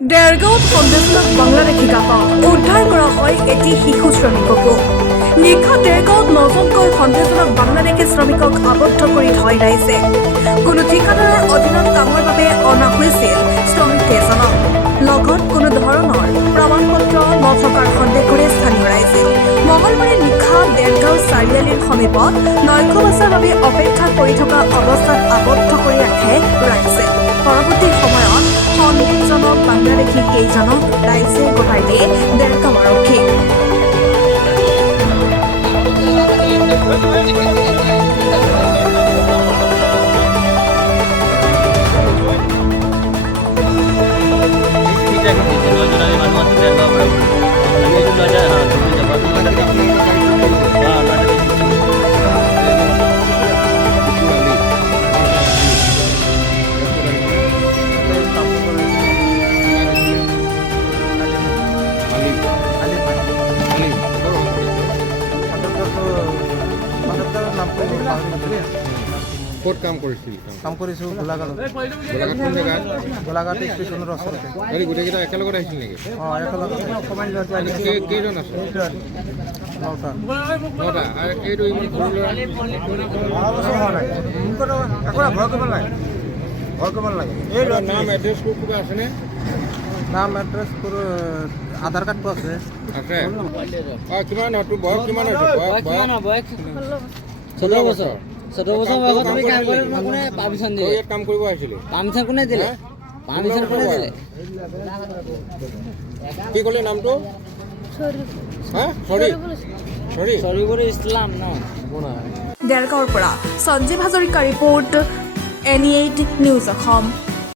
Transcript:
ডেৰগাঁৱত সন্দেহজনক বাংলাদেশী গাপা উদ্ধাৰ কৰা হয় এটি শিশু শ্ৰমিককো। নিশা ডেৰগাঁৱত নজনকৈ সন্দেহজনক বাংলাদেশী শ্ৰমিকক আবদ্ধ কৰি থৈ ৰাইজে কোনো ঠিকাদাৰৰ অধীনত কামৰ অনা হৈছিল শ্ৰমিককেইজনক লগত কোনো ধৰণৰ প্ৰমাণ পত্ৰ সন্দেহ কৰে স্থানীয় ৰাইজে মঙলবাৰে নিশা ডেৰগাঁও চাৰিআলিৰ সমীপত নৈশ বাছৰ অপেক্ষা কৰি থকা অৱস্থাত আবদ্ধ সন্দেহজনক বাংলাদেশী কেইজনক ৰাইজে গঢ়াই দিয়ে ডেৰগাঁও আৰক্ষী ঠিক আছে তিনিজন আমি মানুহ আছে ক'ত কাম কৰিছিল? কাম? কৰিছোঁ গোলাঘাটত। গোলাঘাট কোন জেগাত গোলাঘাট ষ্টেচনৰ ওচৰতে হেৰি গোটেইকেইটা একেলগত আহিছিল নেকি? অঁ একেলগতে কেইজন আছে? নটা। নটা। আৰু এইটো ইমান সৰু ল'ৰা? হোৱা নাই একো নাই ভয় কৰিব নালাগে। ভয় কৰিব নালাগে। এই নাম এড্ৰেছ ক'ত কিবা আছেনে? নাম এড্ৰেছ তোৰ আধাৰ কাৰ্ডটো আছে। আছে। অঁ কিমান তোৰ বয়স কিমান হৈছে বয়স বয়স চৈধ্য বছৰ। চোদ্দ বছৰ বয়সত তুমি কাম কৰিছিলি? কৰি কোনে পাৰ্মিশ্যন দিলে? কাম কৰিব আহিছিলি। পাৰ্মিশ্যন কোনে দিলে? পাৰ্মিশ্যন কোনে দিলে? কি ক'লে নামটো? চৰিবুৰ ইছলাম ন? ডেৰগাঁৱৰ পৰা Sanjeev Hazarika report N eight news Assam.